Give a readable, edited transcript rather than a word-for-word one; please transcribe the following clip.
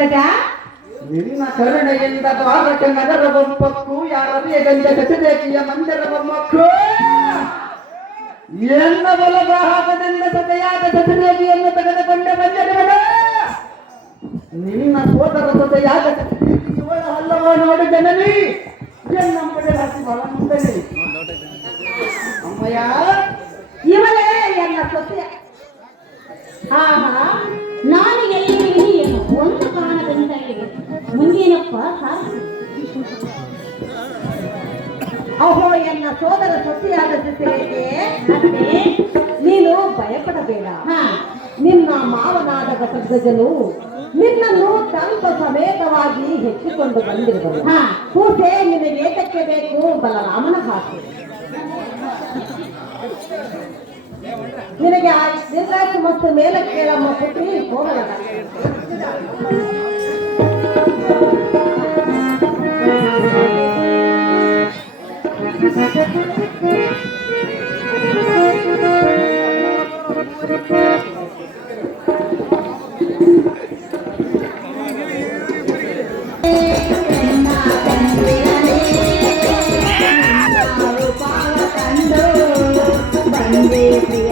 ಅಗ್ರಜ? ನಿನ್ನ ಕರುಣೆಯಿಂದ ದ್ವಾರಕ ನಗರ ಬೊಮ್ಮಕ್ಕೂ ಯಾರೇ ಗಂಜ ಕಚದೇಕಿಯ ಮಂದಿರ ಬೊಮ್ಮಕ್ಕೂ ಎನ್ನ ಬಲಭಾಗದಿಂದ ಸತೆಯಾದ ಕಚದೇಕಿಯನ್ನು ತೆಗೆದುಕೊಂಡ ಬಂದಿರುವಡ ನಿನ್ನ ಸೋದರ ಸತೆಯಾದ ಕಚದೇಕಿಯವಳ ಹಲ್ಲವ ನೋಡು ಜನನಿ ಎನ್ನಂಬಡೆ ರಾಶಿ ಬಲ ಮುಂದನೆ ಅಮ್ಮಯ್ಯ ಇವಳೇ ಎಲ್ಲ ಸೊಸೆಯ. ಆಹಾ, ನಾನು ಎಲ್ಲಿ ಏನು ಒಂದು ಕಾರಣದಿಂದ ಮುಂದೇನಪ್ಪ ಅಹೋ ಎನ್ನ ಸೋದರ ಸೊಸೆಯಾದ ಜೊತೆಗೆ ನೀನು ಭಯಪಡಬೇಡ. ನಿನ್ನ ಮಾವನಾದ ಘಟಗಜನು ನಿನ್ನನ್ನು ತಂತ ಸಮೇತವಾಗಿ ಹೆಚ್ಚಿಕೊಂಡು ಬಂದಿರುವುದು. ಕೂಸೆ ನಿನಗೆ ಏತಕ್ಕೆ ಬೇಕು? ಬಲರಾಮನ ಭಾಷೆ ನಿನಗೆ ನಿರ್ಲಾಕ್ಷ ಮತ್ತು ಮೇಲಕ್ಕೆ ಕೇಳಮ್ಮ ಪುತ್ರಿ ಹೋಗಲ್ಲ. ಬಂದೇ ಪ್ರಿಯ